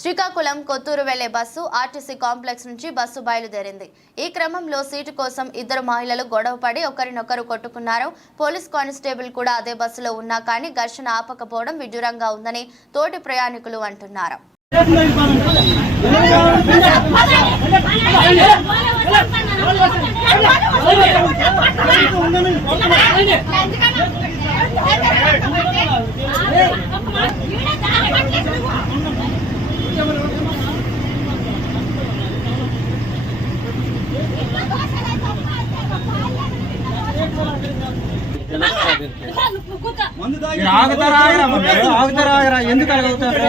శ్రీకాకుళం కొత్తూరు వెళ్లే bus RTC complex నుంచి bus బయలుదేరింది. ఈ క్రమంలో సీటు కోసం ఇద్దరు మహిళలు గొడవపడి ఒకరినొకరు కొట్టుకున్నారు. పోలీస్ కానిస్టేబుల్ కూడా అదే బస్సులో ఉన్నా కానీ ఘర్షణ ఆపకపోవడం విడ్డూరంగా ఉందని తోటి ప్రయాణికులు అంటున్నారు. ఆగుతారా ఎందుకు అడుగుతారు?